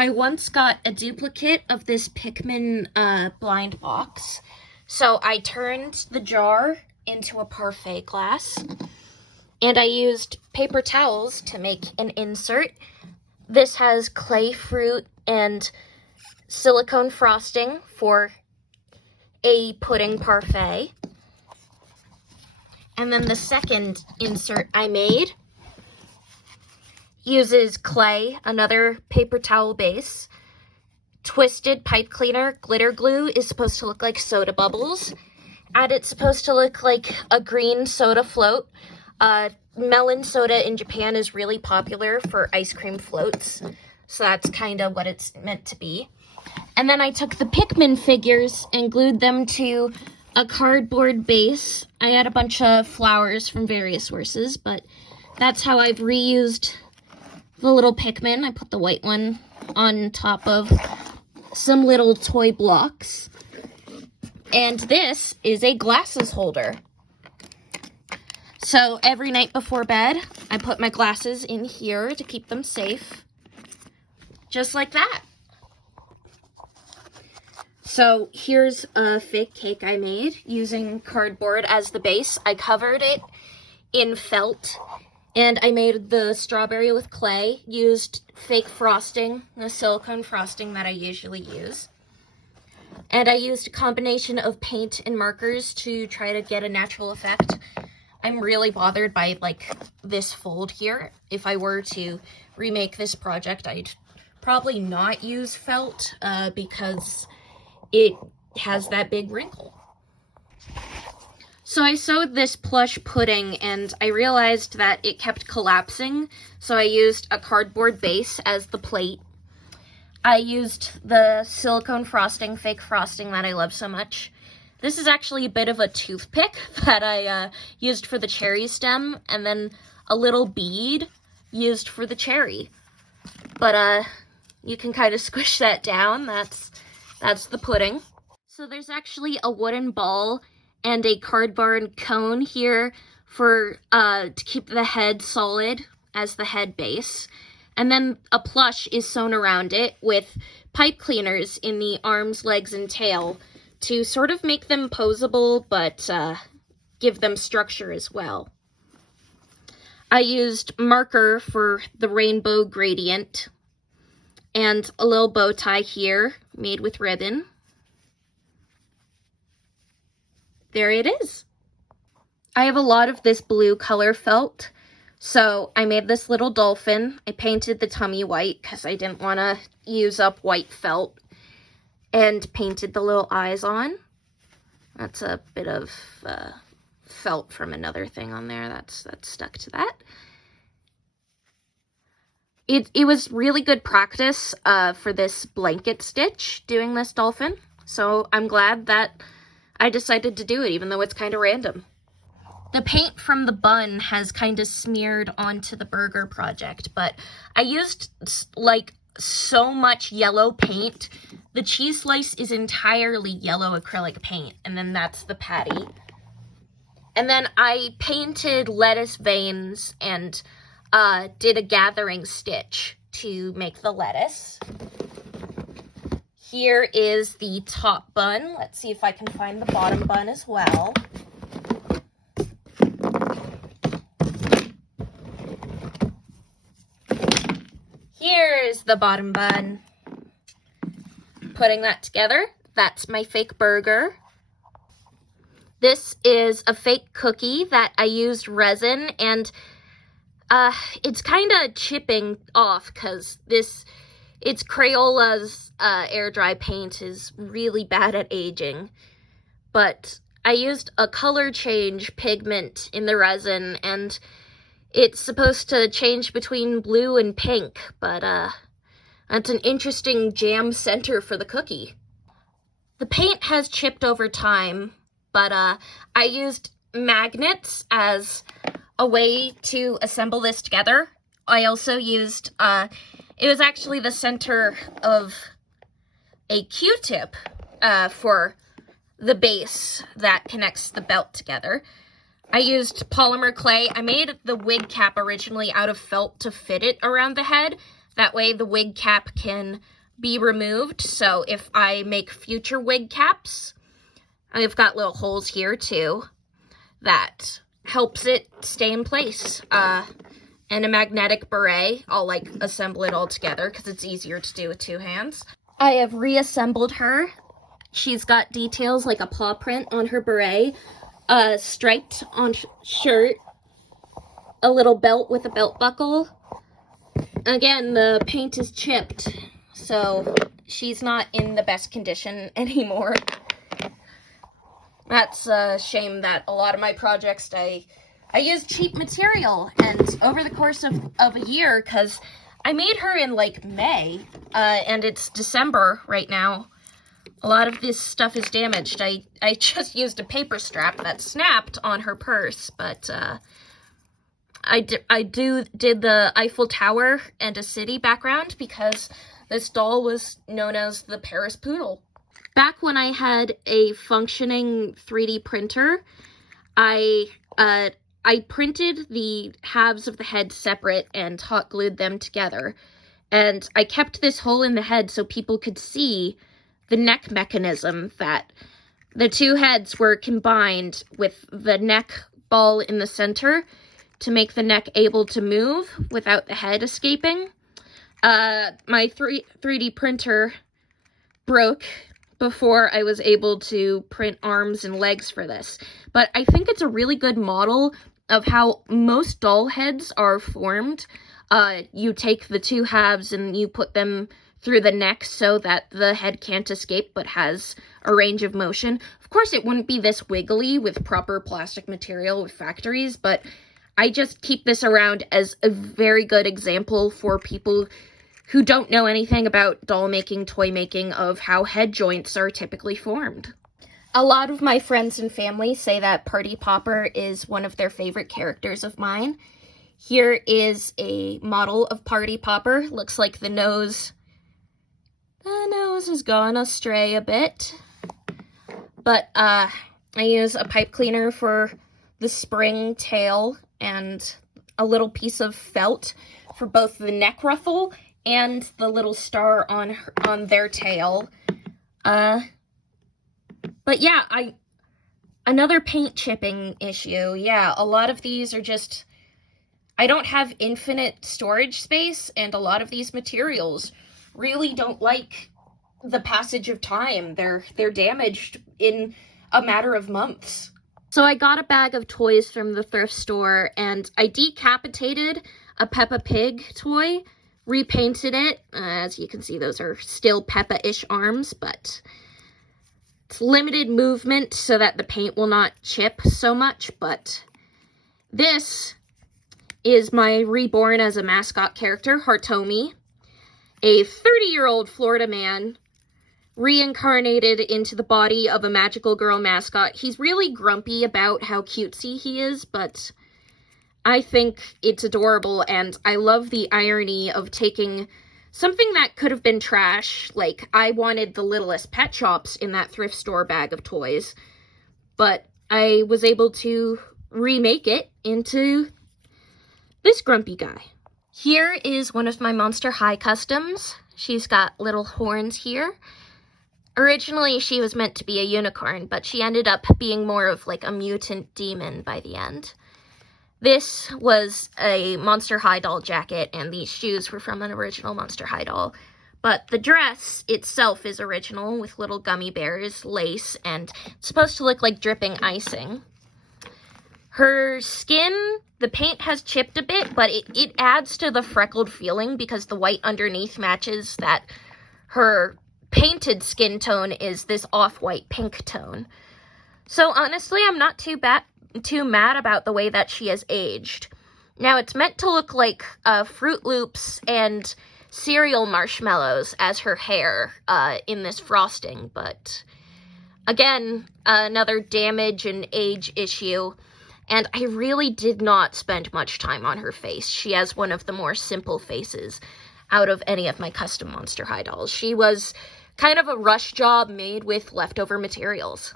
I once got a duplicate of this Pikmin blind box. So I turned the jar into a parfait glass, and I used paper towels to make an insert. This has clay fruit and silicone frosting for a pudding parfait. And then the second insert I made uses clay, another paper towel base, twisted pipe cleaner, glitter glue is supposed to look like soda bubbles, and it's supposed to look like a green soda float. Melon soda in Japan is really popular for ice cream floats, so that's kind of what it's meant to be. And then I took the Pikmin figures and glued them to a cardboard base. I had a bunch of flowers from various sources, but that's how I've reused the little Pikmin. I put the white one on top of some little toy blocks. And this is a glasses holder. So every night before bed, I put my glasses in here to keep them safe. Just like that. So here's a fake cake I made using cardboard as the base. I covered it in felt, and I made the strawberry with clay, used fake frosting, the silicone frosting that I usually use. And I used a combination of paint and markers to try to get a natural effect. I'm really bothered by, like, this fold here. If I were to remake this project, I'd probably not use felt because it has that big wrinkle. So I sewed this plush pudding, and I realized that it kept collapsing, so I used a cardboard base as the plate. I used the silicone frosting, fake frosting that I love so much. This is actually a bit of a toothpick that I used for the cherry stem, and then a little bead used for the cherry. But you can kind of squish that down. That's the pudding. So there's actually a wooden ball and a cardboard cone here for to keep the head solid as the head base. And then a plush is sewn around it with pipe cleaners in the arms, legs, and tail to sort of make them posable, but give them structure as well. I used marker for the rainbow gradient and a little bow tie here made with ribbon. There it is. I have a lot of this blue color felt, so I made this little dolphin. I painted the tummy white because I didn't want to use up white felt, and painted the little eyes on. That's a bit of felt from another thing on there that's stuck to that. It was really good practice for this blanket stitch, doing this dolphin, so I'm glad that I decided to do it, even though it's kind of random. The paint from the bun has kind of smeared onto the burger project, but I used, like, so much yellow paint. The cheese slice is entirely yellow acrylic paint, and then that's the patty. And then I painted lettuce veins and did a gathering stitch to make the lettuce. Here is the top bun. Let's see if I can find the bottom bun as well. Here's the bottom bun. Putting that together, that's my fake burger. This is a fake cookie that I used resin, and it's kind of chipping off because it's Crayola's air dry paint is really bad at aging. But I used a color change pigment in the resin, and it's supposed to change between blue and pink, but that's an interesting jam center for the cookie. The paint has chipped over time, but I used magnets as a way to assemble this together. I also used, it was actually the center of a Q-tip for the base that connects the belt together. I used polymer clay. I made the wig cap originally out of felt to fit it around the head, That way the wig cap can be removed. So if I make future wig caps, I've got little holes here too that helps it stay in place. And a magnetic beret, I'll like assemble it all together because it's easier to do with two hands. I have reassembled her. She's got details like a paw print on her beret, striped on shirt, a little belt with a belt buckle. Again, the paint is chipped, so she's not in the best condition anymore. That's a shame that a lot of my projects, I used cheap material, and over the course of a year, because I made her in like May, and it's December right now, a lot of this stuff is damaged. I just used a paper strap that snapped on her purse, but I did the Eiffel Tower and a city background because this doll was known as the Paris Poodle. Back when I had a functioning 3D printer, I printed the halves of the head separate and hot glued them together. And I kept this hole in the head so people could see the neck mechanism, that the two heads were combined with the neck ball in the center to make the neck able to move without the head escaping. My 3D printer broke before I was able to print arms and legs for this. But I think it's a really good model of how most doll heads are formed. You take the two halves and you put them through the neck so that the head can't escape but has a range of motion. Of course, it wouldn't be this wiggly with proper plastic material with factories, but I just keep this around as a very good example for people who don't know anything about doll making, toy making, of how head joints are typically formed. A lot of my friends and family say that Party Popper is one of their favorite characters of mine. Here is a model of Party Popper. Looks like the nose has gone astray a bit. But I use a pipe cleaner for the spring tail and a little piece of felt for both the neck ruffle and the little star on their tail. But yeah, another paint chipping issue. Yeah, a lot of these are just, I don't have infinite storage space, and a lot of these materials really don't like the passage of time. They're damaged in a matter of months. So I got a bag of toys from the thrift store, and I decapitated a Peppa Pig toy, repainted it. As you can see, those are still Peppa-ish arms, but it's limited movement so that the paint will not chip so much. But this is my reborn as a mascot character, Hartomi, a 30-year-old Florida man reincarnated into the body of a magical girl mascot. He's really grumpy about how cutesy he is, but I think it's adorable, and I love the irony of taking something that could have been trash, like I wanted the Littlest Pet Shops in that thrift store bag of toys, but I was able to remake it into this grumpy guy. Here is one of my Monster High customs. She's got little horns here. Originally, she was meant to be a unicorn, but she ended up being more of like a mutant demon by the end. This was a Monster High doll jacket, and these shoes were from an original Monster High doll. But the dress itself is original, with little gummy bears, lace, and it's supposed to look like dripping icing. Her skin, the paint has chipped a bit, but it adds to the freckled feeling because the white underneath matches that her painted skin tone is this off-white pink tone. So honestly, I'm not too mad about the way that she has aged. Now, it's meant to look like Fruit Loops and cereal marshmallows as her hair in this frosting, but again, another damage and age issue. And I really did not spend much time on her face. She has one of the more simple faces out of any of my custom Monster High dolls. She was kind of a rush job made with leftover materials.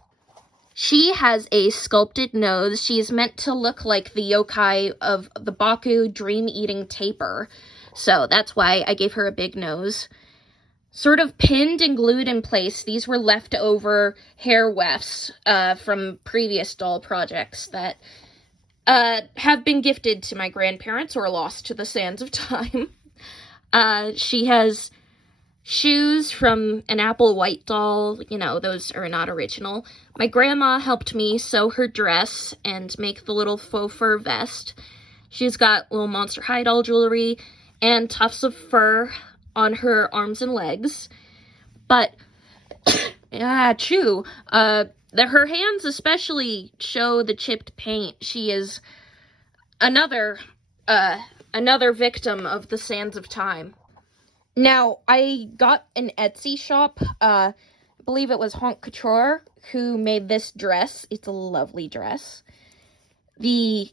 She has a sculpted nose. She's meant to look like the yokai of the Baku dream-eating tapir. So that's why I gave her a big nose. Sort of pinned and glued in place, these were leftover hair wefts from previous doll projects that have been gifted to my grandparents or lost to the sands of time. She has shoes from an Apple White doll. You know, those are not original. My grandma helped me sew her dress and make the little faux fur vest. She's got little Monster High doll jewelry and tufts of fur on her arms and legs. But, her hands especially show the chipped paint. She is another victim of the sands of time. Now, I got an Etsy shop, I believe it was Honk Couture, who made this dress. It's a lovely dress. The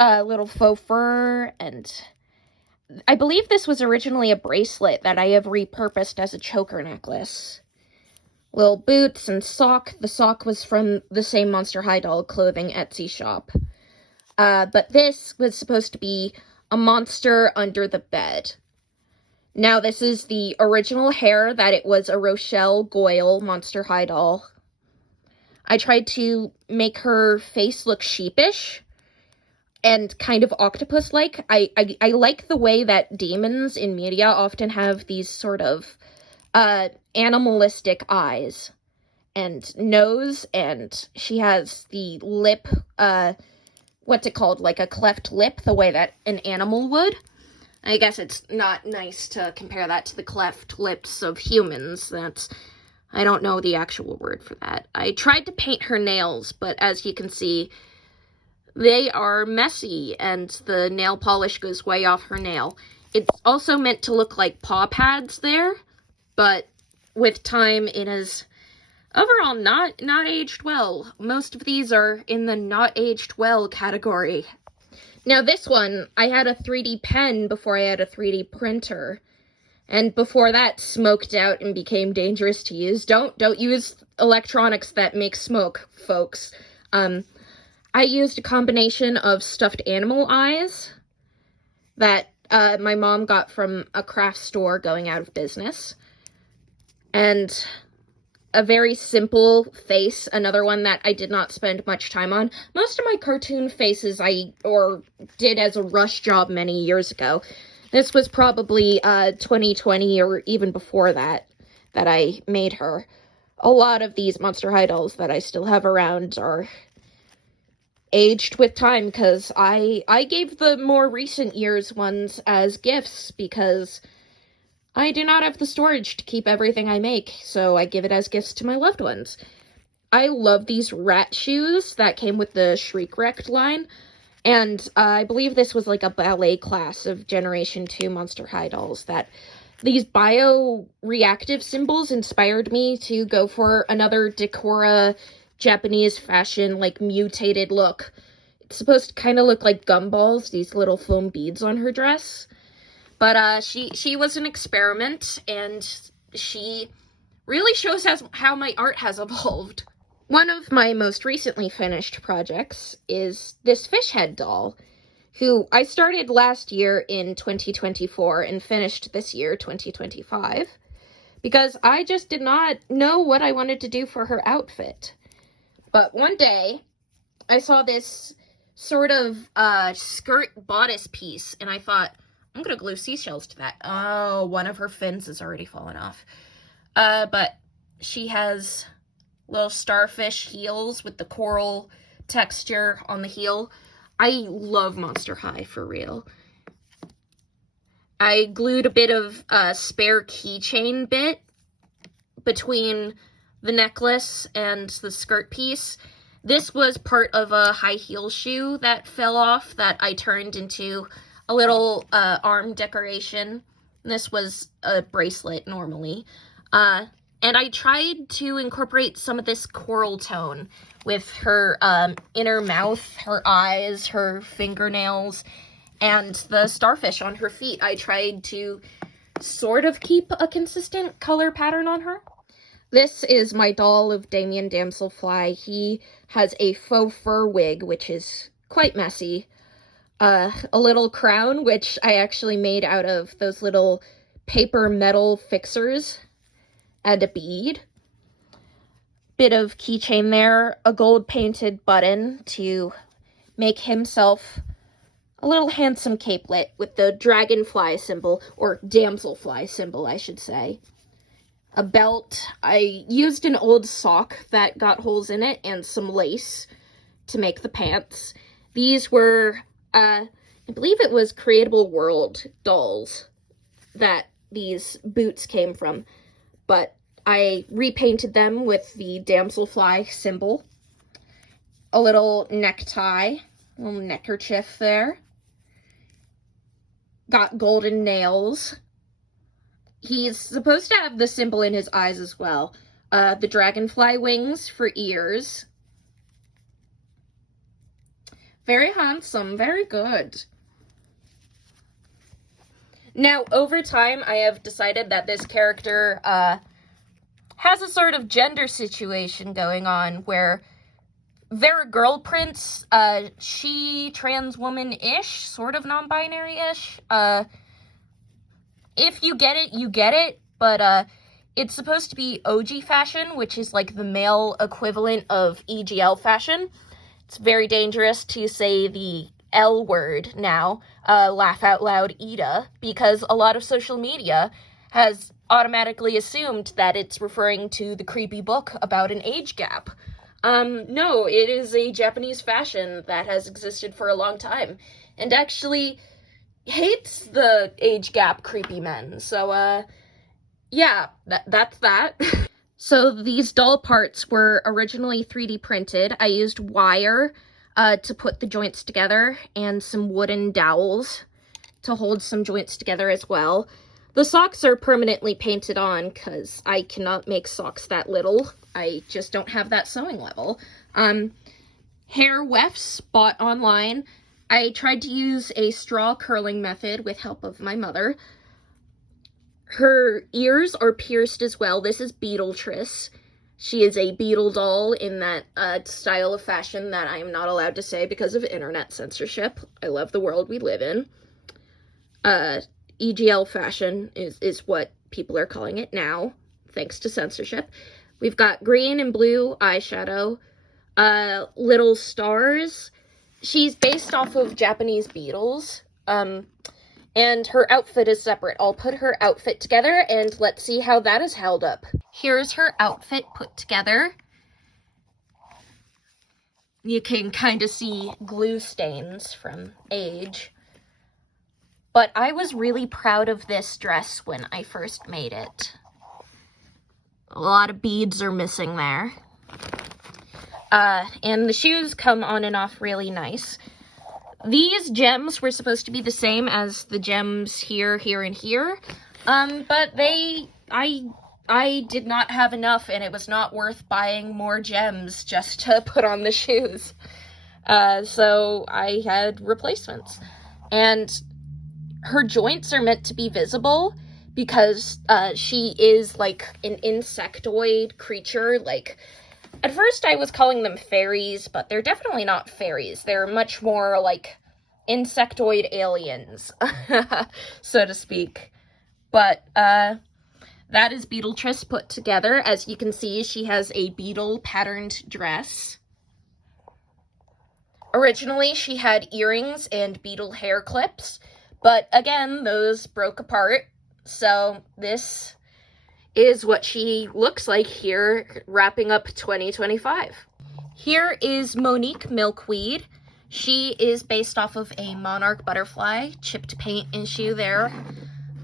little faux fur, and I believe this was originally a bracelet that I have repurposed as a choker necklace. Little boots and sock. The sock was from the same Monster High doll clothing Etsy shop. But this was supposed to be a monster under the bed. Now, this is the original hair that it was a Rochelle Goyle Monster High doll. I tried to make her face look sheepish and kind of octopus-like. I like the way that demons in media often have these sort of animalistic eyes and nose, and she has the lip, what's it called, like a cleft lip, the way that an animal would. I guess it's not nice to compare that to the cleft lips of humans. I don't know the actual word for that. I tried to paint her nails, but as you can see, they are messy, and the nail polish goes way off her nail. It's also meant to look like paw pads there, but with time it is overall not aged well. Most of these are in the not aged well category. Now this one, I had a 3D pen before I had a 3D printer. And before that, smoked out and became dangerous to use. Don't use electronics that make smoke, folks. I used a combination of stuffed animal eyes that my mom got from a craft store going out of business. And a very simple face, another one that I did not spend much time on. Most of my cartoon faces I did as a rush job many years ago. This was probably 2020 or even before that I made her. A lot of these Monster High dolls that I still have around are aged with time, because I gave the more recent years ones as gifts, because I do not have the storage to keep everything I make, so I give it as gifts to my loved ones. I love these rat shoes that came with the Shriek Wrecked line, and I believe this was like a ballet class of Generation 2 Monster High dolls, that these bioreactive symbols inspired me to go for another Decora Japanese fashion, like, mutated look. It's supposed to kind of look like gumballs, these little foam beads on her dress. But she was an experiment, and she really shows how my art has evolved. One of my most recently finished projects is this fish head doll, who I started last year in 2024 and finished this year, 2025, because I just did not know what I wanted to do for her outfit. But one day, I saw this sort of skirt bodice piece, and I thought, I'm gonna glue seashells to that. Oh, one of her fins has already fallen off. But she has little starfish heels with the coral texture on the heel. I love Monster High, for real. I glued a bit of spare keychain bit between the necklace and the skirt piece. This was part of a high heel shoe that fell off that I turned into a little arm decoration. This was a bracelet normally. And I tried to incorporate some of this coral tone with her inner mouth, her eyes, her fingernails, and the starfish on her feet. I tried to sort of keep a consistent color pattern on her. This is my doll of Damien Damselfly. He has a faux fur wig, which is quite messy. a little crown, which I actually made out of those little paper metal fixers, and a bead. Bit of keychain there, a gold painted button to make himself a little handsome capelet with the dragonfly symbol, or damselfly symbol, I should say. A belt. I used an old sock that got holes in it and some lace to make the pants. These were, I believe it was Creatable World dolls that these boots came from, but I repainted them with the damselfly symbol. A little necktie, a little neckerchief there. Got golden nails. He's supposed to have the symbol in his eyes as well. The dragonfly wings for ears. Very handsome, very good. Now, over time, I have decided that this character has a sort of gender situation going on where Vera Girl Prince, she trans woman-ish, sort of non-binary-ish. If you get it, you get it, but it's supposed to be OG fashion, which is like the male equivalent of EGL fashion. It's very dangerous to say the L word now, laugh out loud Ida, because a lot of social media has automatically assumed that it's referring to the creepy book about an age gap. No, it is a Japanese fashion that has existed for a long time, and actually hates the age gap creepy men, so, yeah, that's that. So these doll parts were originally 3D printed. I used wire, to put the joints together, and some wooden dowels to hold some joints together as well. The socks are permanently painted on, because I cannot make socks that little. I just don't have that sewing level. Hair wefts bought online. I tried to use a straw curling method with help of my mother. Her ears are pierced as well. This is Beetletrice. She is a beetle doll in that style of fashion that I am not allowed to say because of internet censorship. I love the world we live in. EGL fashion is what people are calling it now, thanks to censorship. We've got green and blue eyeshadow, little stars. She's based off of Japanese beetles, and her outfit is separate. I'll put her outfit together, and let's see how that is held up. Here's her outfit put together. You can kind of see glue stains from age. But I was really proud of this dress when I first made it. A lot of beads are missing there. And the shoes come on and off really nice. These gems were supposed to be the same as the gems here, here, and here. But I did not have enough, and it was not worth buying more gems just to put on the shoes. So I had replacements. And her joints are meant to be visible because she is like an insectoid creature. Like, at first I was calling them fairies, but they're definitely not fairies. They're much more like insectoid aliens, so to speak. But that is Beetletrice put together. As you can see, she has a beetle patterned dress. Originally, she had earrings and beetle hair clips, but again, those broke apart. So this is what she looks like here, wrapping up 2025. Here is Monique Milkweed. She is based off of a monarch butterfly, chipped paint issue there.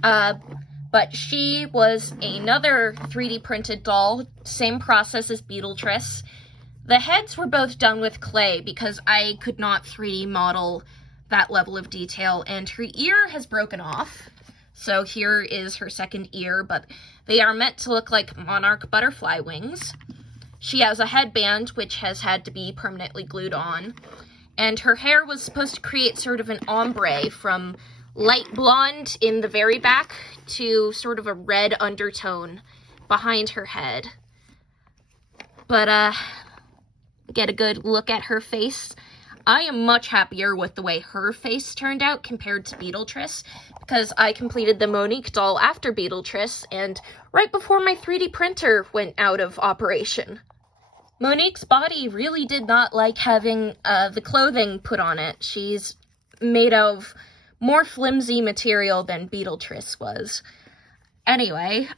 But she was another 3D printed doll, same process as Beetletrice. The heads were both done with clay because I could not 3D model that level of detail, and her ear has broken off. So here is her second ear, but they are meant to look like monarch butterfly wings. She has a headband, which has had to be permanently glued on. And her hair was supposed to create sort of an ombre from light blonde in the very back to sort of a red undertone behind her head. But, get a good look at her face. I am much happier with the way her face turned out compared to Beetletrice, because I completed the Monique doll after Beetletrice, and right before my 3D printer went out of operation. Monique's body really did not like having the clothing put on it. She's made of more flimsy material than Beetletrice was. Anyway,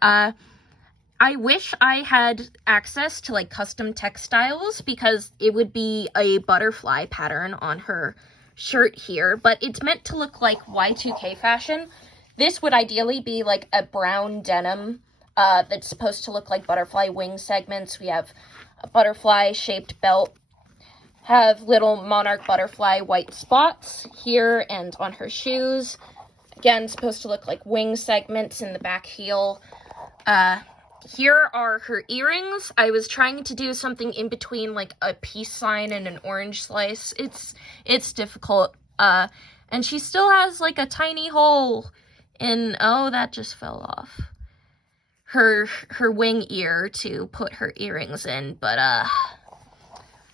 I wish I had access to, like, custom textiles, because it would be a butterfly pattern on her shirt here, but it's meant to look like Y2K fashion. This would ideally be, like, a brown denim that's supposed to look like butterfly wing segments. We have a butterfly-shaped belt, have little monarch butterfly white spots here and on her shoes. Again, supposed to look like wing segments in the back heel. Here are her earrings. I was trying to do something in between, like, a peace sign and an orange slice. It's difficult. And she still has, like, a tiny hole in, oh, that just fell off, her wing ear to put her earrings in, but,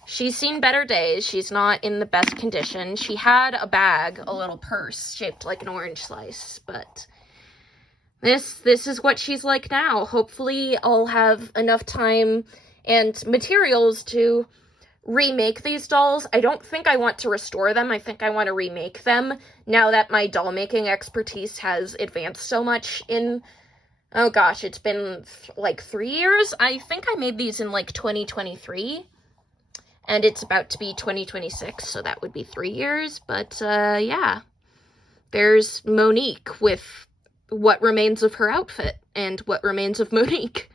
she's seen better days. She's not in the best condition. She had a bag, a little purse shaped like an orange slice, but this is what she's like now. Hopefully I'll have enough time and materials to remake these dolls. I don't think I want to restore them. I think I want to remake them now that my doll making expertise has advanced so much in, oh gosh, it's been like 3 years. I think I made these in like 2023, and it's about to be 2026, so that would be 3 years. But yeah, there's Monique with what remains of her outfit and what remains of Monique.